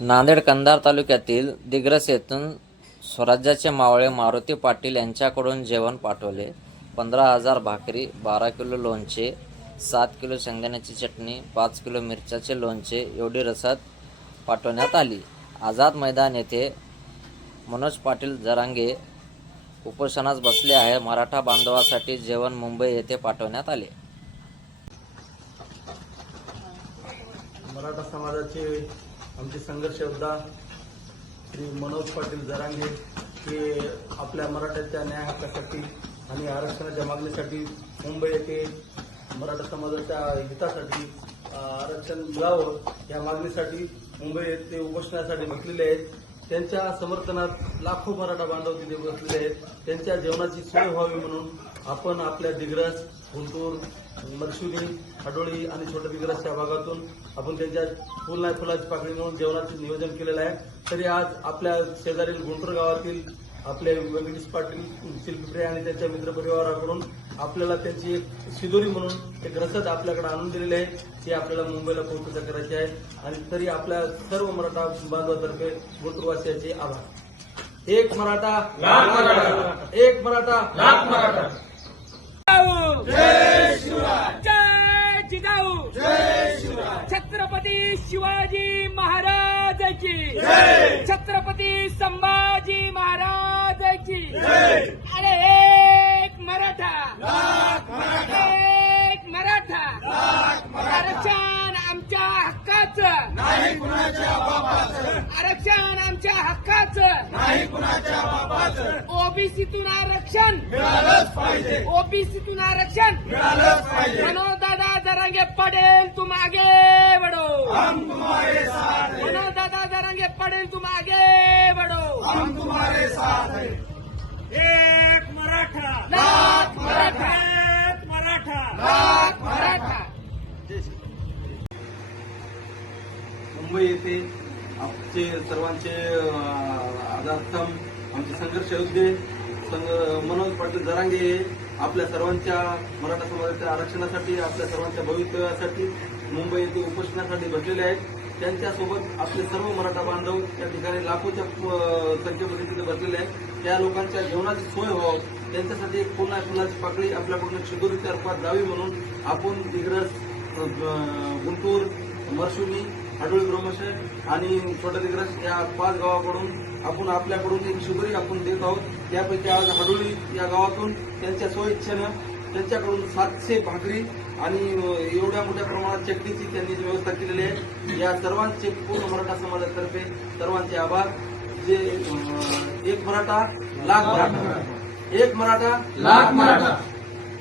नांदेड कंधार तालुक्यातील दिग्रस येथून स्वराज्याचे मावळे मारुती पाटील यांच्याकडून जेवण पाठवले. पंधरा हजार भाकरी बारा किलो लोणचे सात किलो शेंगदाण्याची चटणी पाच किलो मिरच्याचे लोणचे एवढी रसद पाठवण्यात आली. आझाद मैदान येथे मनोज पाटील जरांगे उपोषणास बसले आहे. मराठा बांधवासाठी जेवण मुंबई येथे पाठवण्यात आले. मराठा समाजाचे आमचे संघर्ष योद्धा श्री मनोज पाटील जरांगे हे आपल्या मराठ्याच्या न्याय हक्कासाठी आणि आरक्षणाच्या मागणीसाठी मुंबई येथे मराठा समाजाच्या हितासाठी आरक्षण मिळावं या मागणीसाठी मुंबई येथे उपोषणासाठी बसलेले आहेत. त्यांच्या समर्थनात लाखो मराठा बांधव तिथे बसलेले आहेत. त्यांच्या जेवणाची सोय व्हावी म्हणून आपण आपल्या दिग्रस गुंटूर मरशुनी हडोळी आणि छोट्या दिग्रसच्या भागातून आपण त्यांच्या फुल नाही फुलाची पाकळी म्हणून जेवणाचं नियोजन केलेलं आहे. तरी आज आपल्या शेजारील गुंटूर गावातील आपले व्यंकटेश पाटील शिल्पीप्रिय आणि त्यांच्या मित्रपरिवाराकडून आपल्याला त्यांची एक शिदोरी म्हणून एक रसद आपल्याकडे आणून दिलेली आहे ती आपल्याला मुंबईला पोहोचता करायची आहे. आणि तरी आपल्या सर्व मराठा बांधवातर्फे गुंटूरवासियाचे आभार. एक मराठा एक मराठा. जय जिजाऊ छत्रपती शिवाजी महाराज की छत्रपती संभाजी महाराज. अरे एक मराठा. एक मराठा. आरक्षण आमच्या हक्काचं. आरक्षण आमच्या हक्काचं. ओबीसीतून आरक्षण. ओबीसीतून आरक्षण. मनोज दादा जरांगे पडेल तुम आगे बढ़ो मनोज दादा जरांगे पडेल तुम आगे बढ़ो एक मराठा. लाख मराठा. एक मराठा. लाख मराठा. मुंबई येथे आमचे सर्वांचे आधारस्तंभ आमचे संघर्ष योद्धे संघ मनोज पाटील जरांगे हे आपल्या सर्वांच्या मराठा समाजाच्या आरक्षणासाठी आपल्या सर्वांच्या भवितव्यासाठी मुंबई येथे उपोषणासाठी बसलेले आहेत. त्यांच्यासोबत आपले सर्व मराठा बांधव त्या ठिकाणी लाखोच्या संख्येमध्ये तिथे बसलेले आहेत. त्या लोकांच्या जेवणाची सोय व्हावं. त्यांच्यासाठी एक पुन्हा फुलाची पाकळी आपल्याकडून एक शिदोरीच्या रूपात जावी म्हणून आपण दिग्रस गुंटूर मरशुनी हाडोळी ब्रह्मशय आणि छोटा दिग्रस या पाच गावाकडून आपण आपल्याकडून एक शुगरी आपण देत आहोत. त्यापैकी आज हाडोळी या गावातून त्यांच्या स्वइच्छेनं त्यांच्याकडून सातशे भाकरी आणि एवढ्या मोठ्या प्रमाणात चटणीची त्यांनी व्यवस्था केलेली आहे या सर्वांचे पूर्ण मराठा समाजातर्फे सर्वांचे आभार. जे एक मराठा लाख मराठा. एक मराठा लाख मराठा.